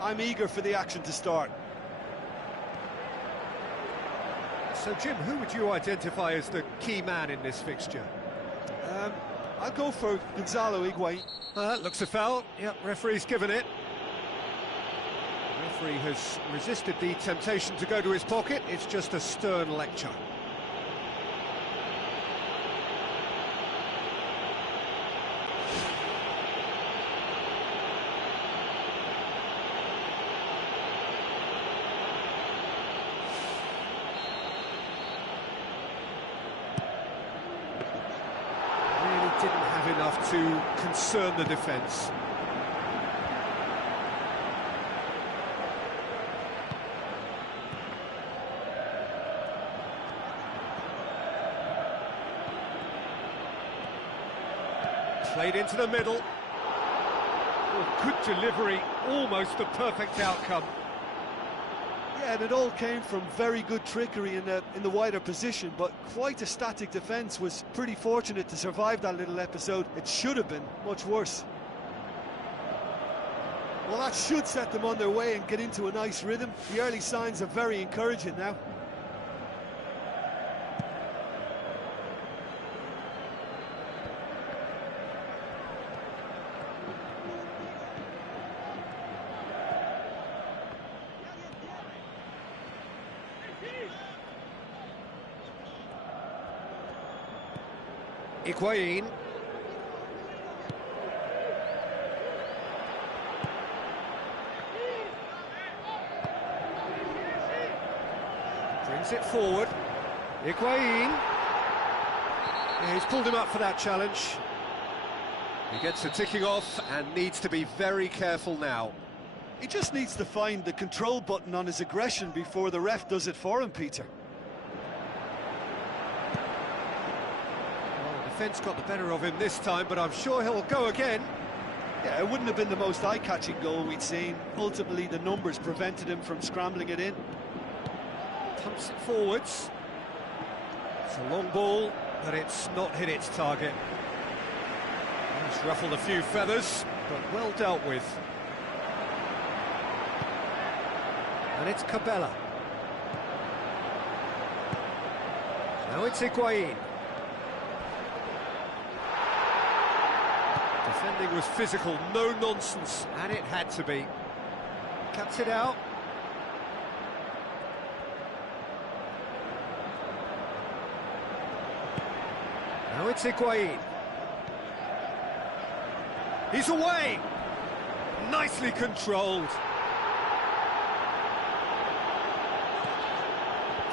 I'm eager for the action to start. So, Jim, who would you identify as the key man in this fixture? I'll go for Gonzalo Higuain. Looks a foul. Yep, referee's given it. The referee has resisted the temptation to go to his pocket. It's just a stern lecture. Didn't have enough to concern the defence. Played into the middle. Oh, good delivery, almost the perfect outcome. Yeah, and it all came from very good trickery in the wider position, but quite a static defence. Was pretty fortunate to survive that little episode. It should have been much worse. Well, that should set them on their way and get into a nice rhythm. The early signs are very encouraging now. Higuain. Brings it forward. Higuain. Yeah, he's pulled him up for that challenge. He gets the ticking off and needs to be very careful now. He just needs to find the control button on his aggression before the ref does it for him, Peter. Defence got the better of him this time, but I'm sure he'll go again. Yeah, it wouldn't have been the most eye-catching goal we'd seen. Ultimately, the numbers prevented him from scrambling it in. Pumps it forwards. It's a long ball, but it's not hit its target. It's ruffled a few feathers, but well dealt with. And it's Cabella. Now it's Higuain. Defending was physical, no nonsense, and it had to be. Cuts it out. Now it's Higuain. He's away! Nicely controlled.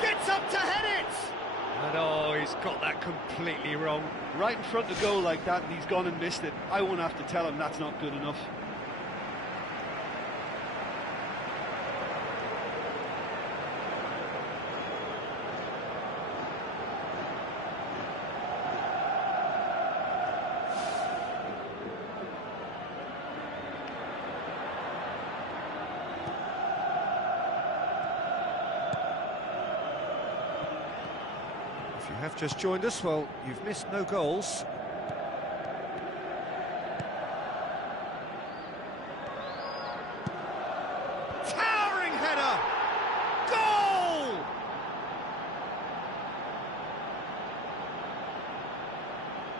Gets up to head it! And oh, he's got that completely wrong. Right in front of goal like that, and he's gone and missed it. I won't have to tell him that's not good enough. If you have just joined us, well, you've missed no goals. Towering header! Goal!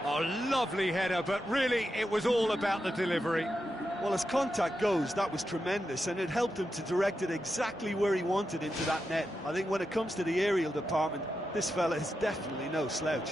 Oh, lovely header, but really it was all about the delivery. Well, as contact goes, that was tremendous, and it helped him to direct it exactly where he wanted into that net. I think when it comes to the aerial department, this fella is definitely no slouch.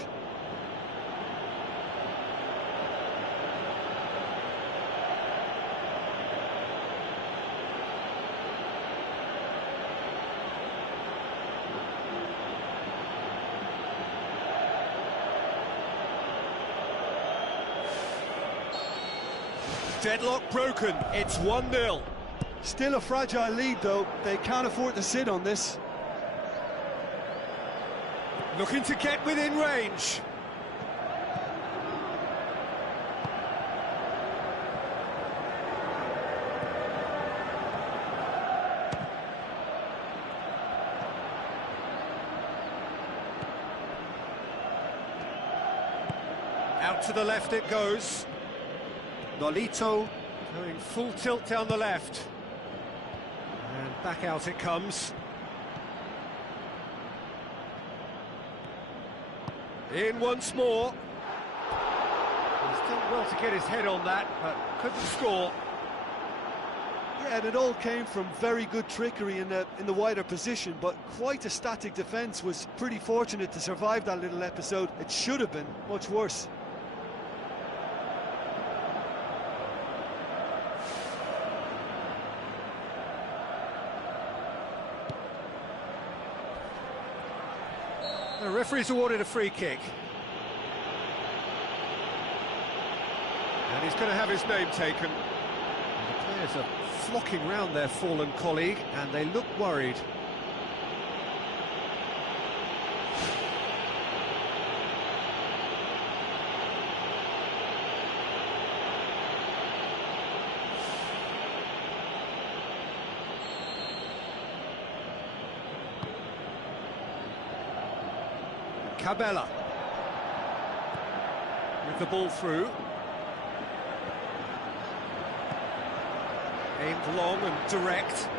Deadlock broken, it's 1-0. Still a fragile lead, though. They can't afford to sit on this. Looking to get within range. Out to the left it goes. Nolito going full tilt down the left. Back out it comes. In once more. He's done well to get his head on that, but couldn't score. Yeah, and it all came from very good trickery in the wider position, but quite a static defence. Was pretty fortunate to survive that little episode. It should have been much worse. The referee's awarded a free kick. And he's going to have his name taken. And the players are flocking round their fallen colleague, and they look worried. Cabella with the ball through. Aimed long and direct.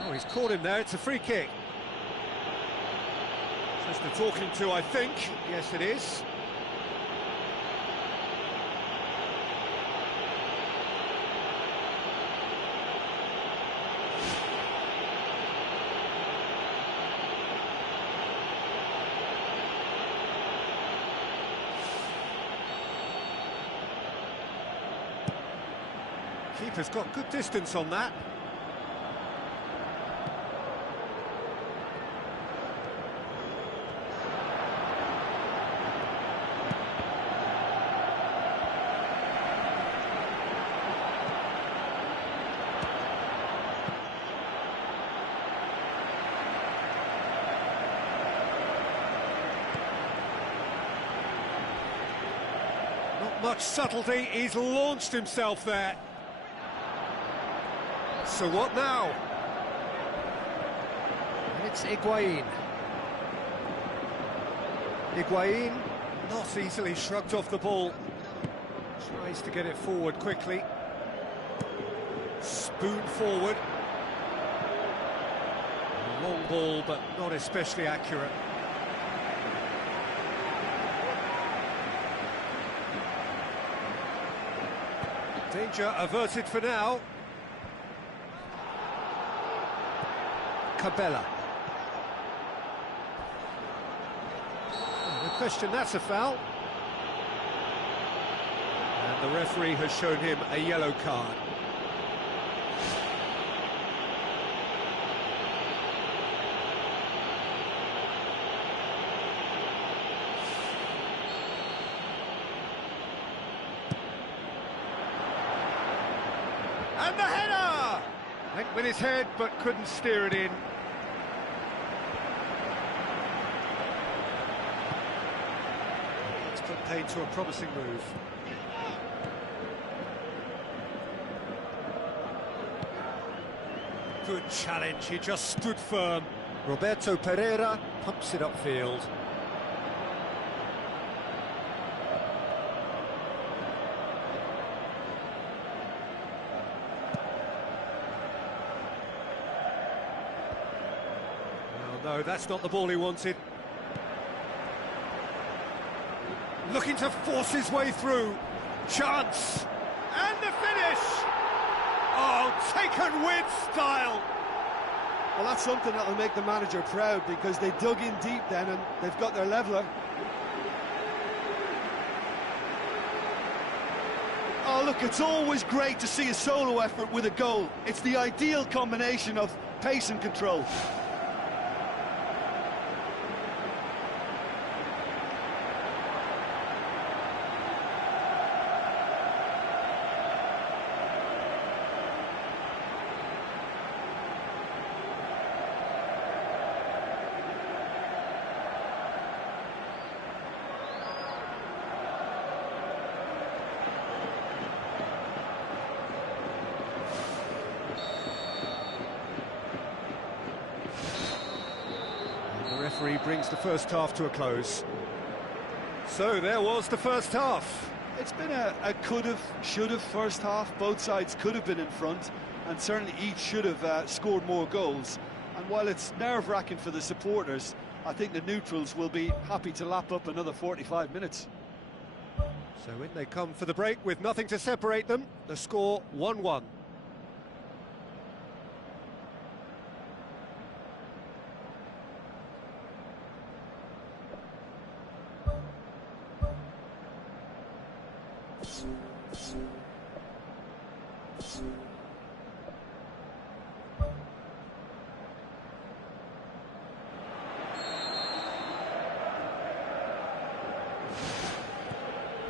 Oh, he's caught him there, it's a free kick. Just the talking to, I think. Yes, it is. Keeper's got good distance on that. Not much subtlety, he's launched himself there. So what now? And it's Higuain. Higuain not easily shrugged off the ball. Tries to get it forward quickly. Spoon forward. A long ball, but not especially accurate. Danger averted for now. Cabella. No question, that's a foul. And the referee has shown him a yellow card. And the header! Went with his head, but couldn't steer it in. Let's put paid to a promising move. Good challenge, he just stood firm. Roberto Pereira pumps it upfield. No, that's not the ball he wanted. Looking to force his way through. Chance! And the finish! Oh, taken with style! Well, that's something that'll make the manager proud, because they dug in deep then and they've got their leveller. Oh, look, it's always great to see a solo effort with a goal. It's the ideal combination of pace and control. The referee brings the first half to a close. So there was the first half. It's been a could-have, should-have first half. Both sides could have been in front, and certainly each should have scored more goals. And while it's nerve-wracking for the supporters, I think the neutrals will be happy to lap up another 45 minutes. So in they come for the break with nothing to separate them. The score 1-1.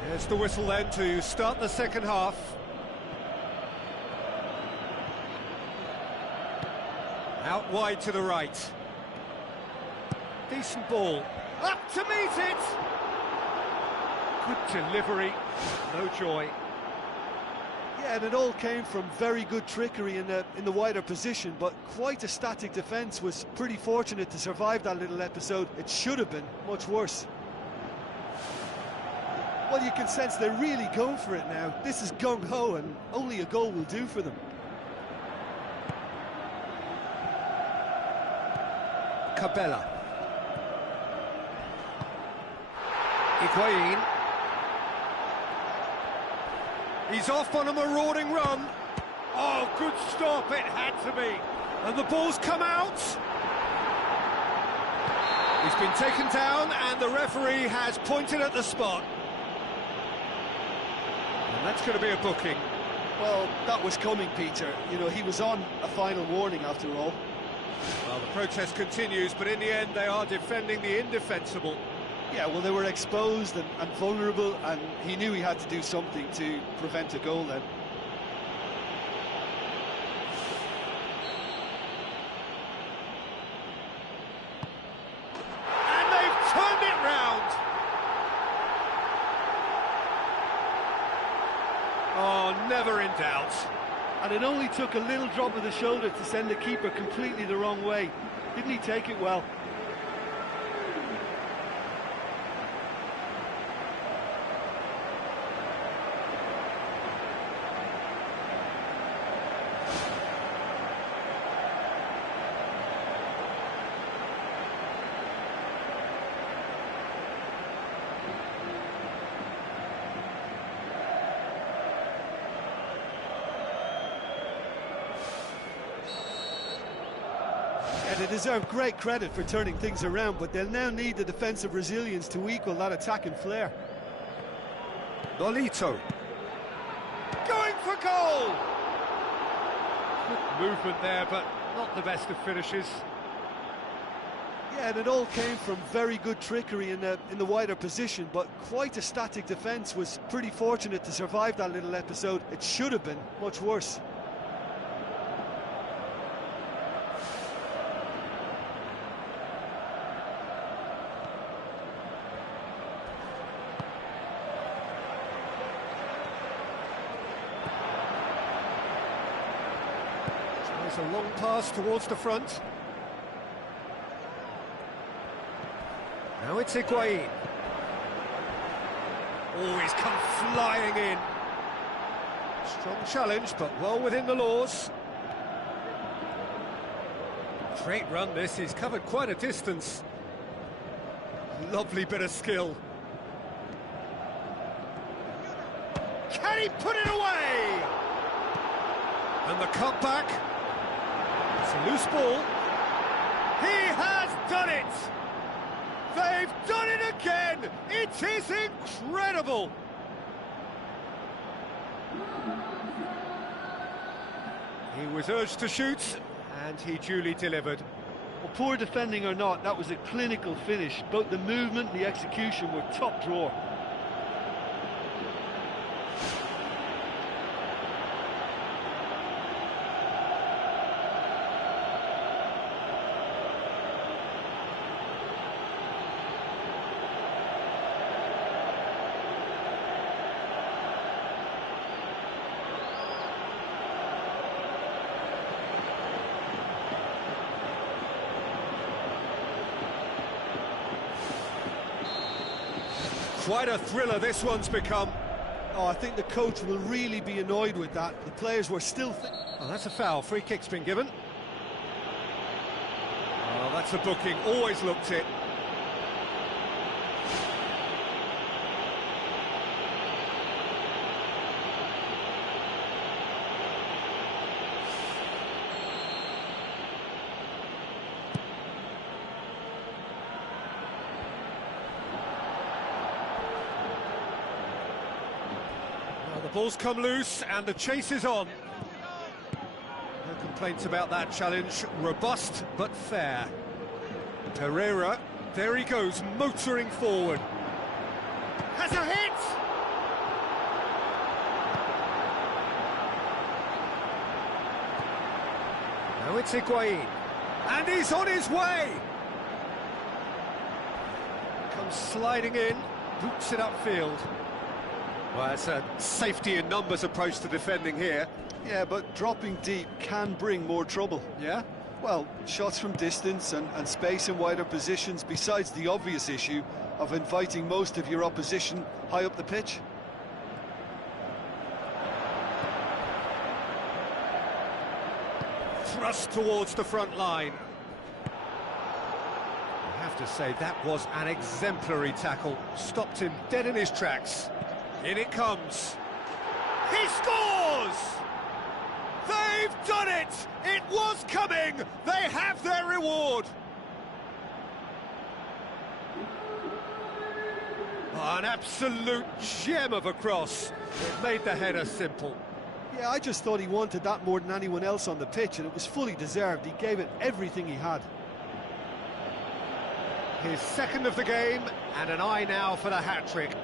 There's the whistle then to start the second half. Out wide to the right. Decent ball. Up to meet it! Good delivery, no joy. Yeah, and it all came from very good trickery in the wider position, but quite a static defence. Was pretty fortunate to survive that little episode. It should have been much worse. Well, you can sense they're really going for it now. This is gung-ho, and only a goal will do for them. Cabella. Higuain. He's off on a marauding run. Oh, good stop, it had to be. And the ball's come out. He's been taken down, and the referee has pointed at the spot. And that's going to be a booking. Well, that was coming, Peter. You know, he was on a final warning after all. Well, the protest continues, but in the end they are defending the indefensible. Yeah, well, they were exposed and vulnerable, and he knew he had to do something to prevent a goal then. And they've turned it round! Oh, never in doubt. And it only took a little drop of the shoulder to send the keeper completely the wrong way. Didn't he take it well? And they deserve great credit for turning things around, but they'll now need the defensive resilience to equal that attacking flair. Nolito. Going for goal! Good movement there, but not the best of finishes. Yeah, and it all came from very good trickery in the wider position, but quite a static defence. Was pretty fortunate to survive that little episode. It should have been much worse. There's a long pass towards the front. Now it's Higuain. Oh, he's come flying in. Strong challenge, but well within the laws. Great run this, he's covered quite a distance. Lovely bit of skill. Can he put it away? And the cutback. It's a loose ball. He has done it! They've done it again! It is incredible! He was urged to shoot, and he duly delivered. Well, poor defending or not, that was a clinical finish. Both the movement and the execution were top drawer. Quite a thriller this one's become. Oh, I think the coach will really be annoyed with that. The players were still... Oh, that's a foul. Free kick's been given. Oh, that's a booking. Always looked it. The ball's come loose and the chase is on. No complaints about that challenge. Robust but fair. Pereira, there he goes, motoring forward. Has a hit! Now it's Higuain. And he's on his way! Comes sliding in, boots it upfield. Well, it's a safety in numbers approach to defending here. Yeah, but dropping deep can bring more trouble. Yeah? Well, shots from distance and space in wider positions, besides the obvious issue of inviting most of your opposition high up the pitch. Thrust towards the front line. I have to say, that was an exemplary tackle. Stopped him dead in his tracks. In it comes. He scores! They've done it! It was coming! They have their reward! Oh, an absolute gem of a cross. It made the header simple. Yeah, I just thought he wanted that more than anyone else on the pitch, and it was fully deserved. He gave it everything he had. His second of the game, and an eye now for the hat-trick.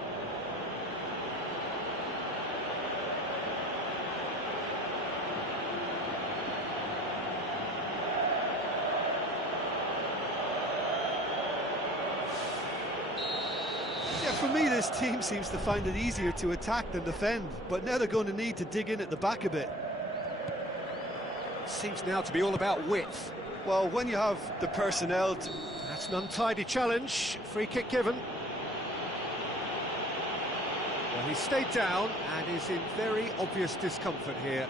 For me, this team seems to find it easier to attack than defend, but now they're going to need to dig in at the back a bit. Seems now to be all about width. Well, when you have the personnel to... That's an untidy challenge. Free kick given. Well, he stayed down and is in very obvious discomfort here.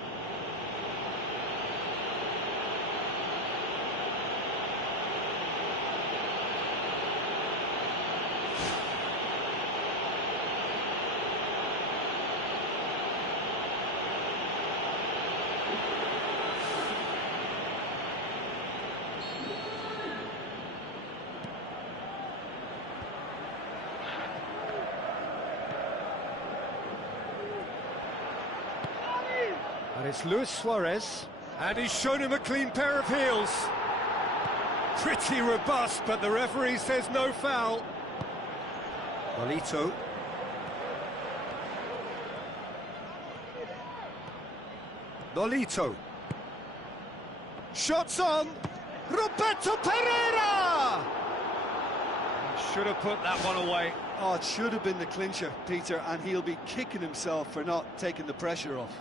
And it's Luis Suarez, and he's shown him a clean pair of heels. Pretty robust, but the referee says no foul. Nolito. Nolito. Shots on. Roberto Pereira! He should have put that one away. Oh, it should have been the clincher, Peter, and he'll be kicking himself for not taking the pressure off.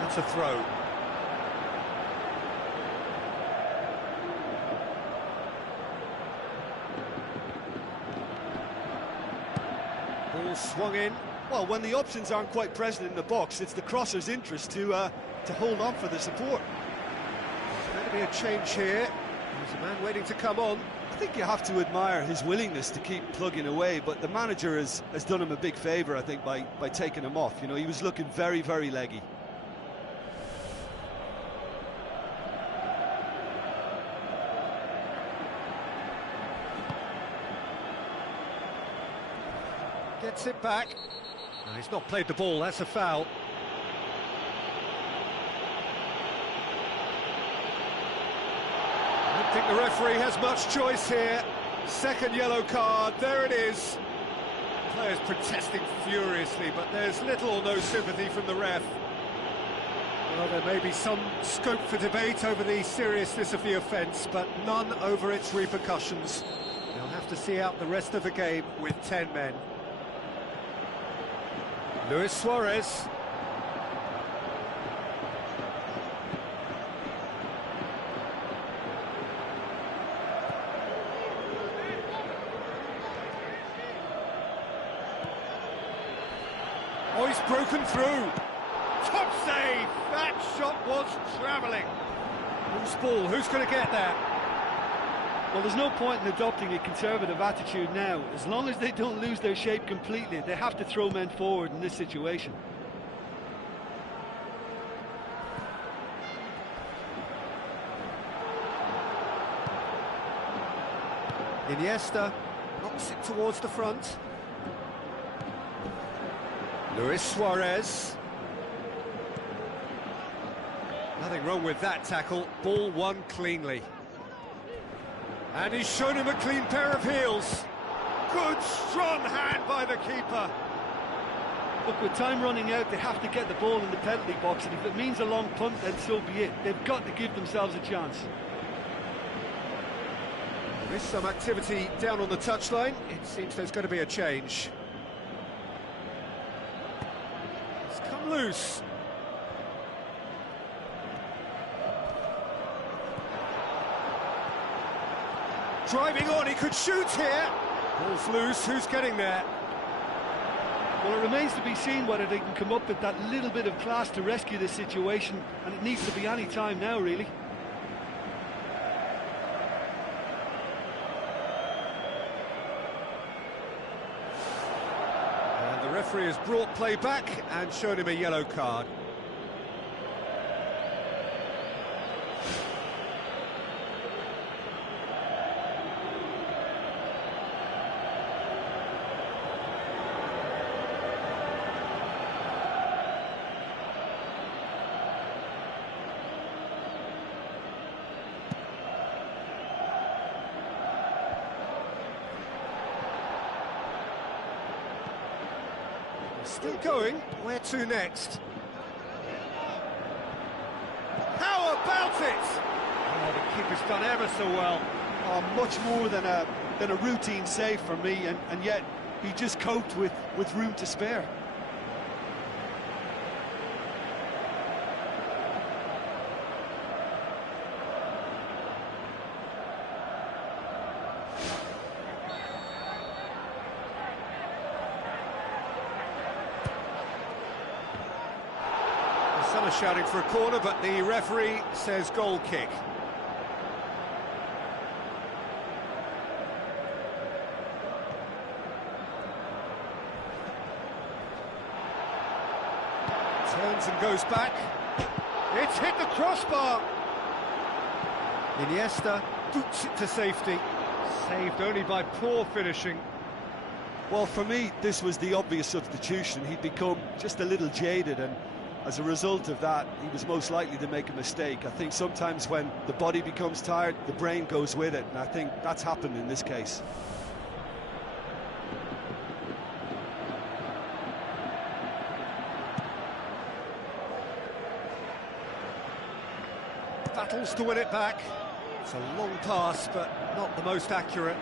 That's a throw. Ball swung in. Well, when the options aren't quite present in the box, it's the crosser's interest to hold on for the support. There's going to be a change here. There's a man waiting to come on. I think you have to admire his willingness to keep plugging away, but the manager has done him a big favour, I think, by taking him off. You know, he was looking very, very leggy. Gets it back. No, he's not played the ball, that's a foul. I don't think the referee has much choice here. Second yellow card, there it is. Players protesting furiously, but there's little or no sympathy from the ref. Well, there may be some scope for debate over the seriousness of the offence, but none over its repercussions. They'll have to see out the rest of the game with 10 men. Luis Suarez. Oh, he's broken through. Top save! That shot was travelling. Loose ball, who's going to get that? Well, there's no point in adopting a conservative attitude now. As long as they don't lose their shape completely, they have to throw men forward in this situation. Iniesta knocks it towards the front. Luis Suarez. Nothing wrong with that tackle. Ball won cleanly. And he's shown him a clean pair of heels. Good, strong hand by the keeper. Look, with time running out, they have to get the ball in the penalty box, and if it means a long punt, then so be it. They've got to give themselves a chance. There is some activity down on the touchline. It seems there's going to be a change. It's come loose. Driving on, he could shoot here. Ball's loose, who's getting there? Well, it remains to be seen whether they can come up with that little bit of class to rescue this situation, and it needs to be any time now, really. And the referee has brought play back and shown him a yellow card. Still going. Where to next? How about it? Oh, the keeper's done ever so well. Oh, much more than a routine save for me, and yet he just coped with room to spare. Some are shouting for a corner, but the referee says goal kick. Turns and goes back. It's hit the crossbar. Iniesta boots it to safety. Saved only by poor finishing. Well, for me, this was the obvious substitution. He'd become just a little jaded, and as a result of that, he was most likely to make a mistake. I think sometimes when the body becomes tired, the brain goes with it, and I think that's happened in this case. Battles to win it back. It's a long pass, but not the most accurate.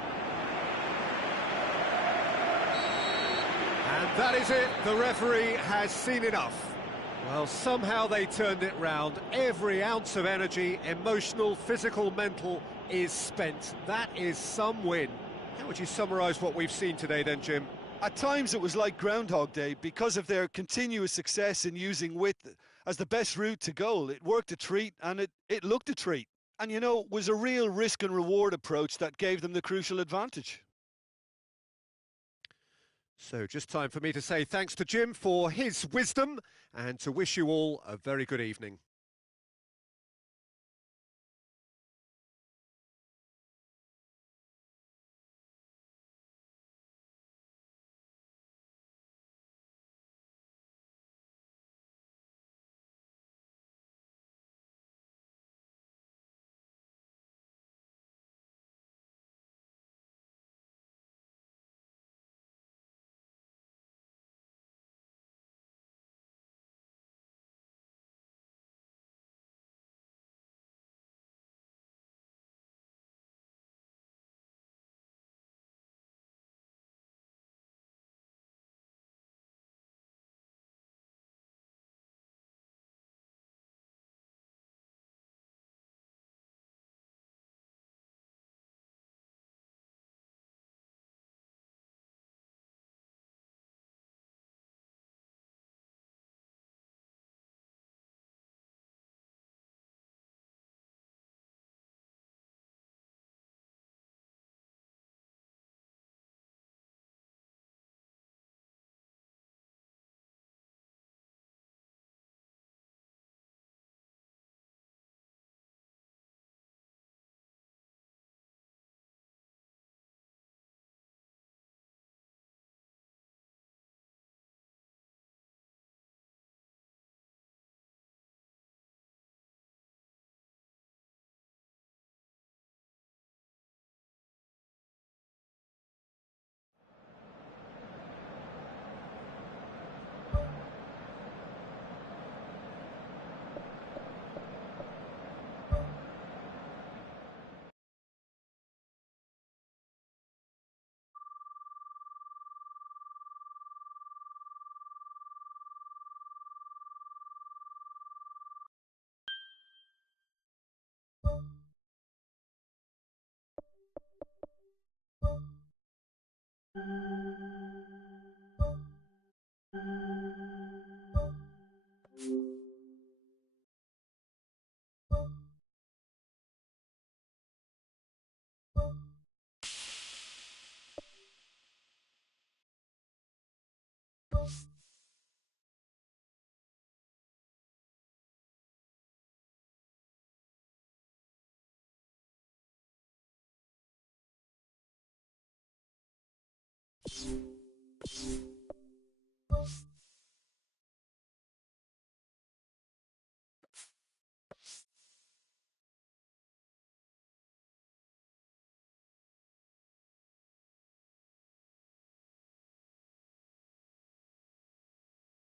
And that is it. The referee has seen enough. Well, somehow they turned it round. Every ounce of energy, emotional, physical, mental, is spent. That is some win. How would you summarise what we've seen today then, Jim? At times it was like Groundhog Day because of their continuous success in using width as the best route to goal. It worked a treat, and it looked a treat. And, you know, it was a real risk and reward approach that gave them the crucial advantage. So just time for me to say thanks to Jim for his wisdom and to wish you all a very good evening.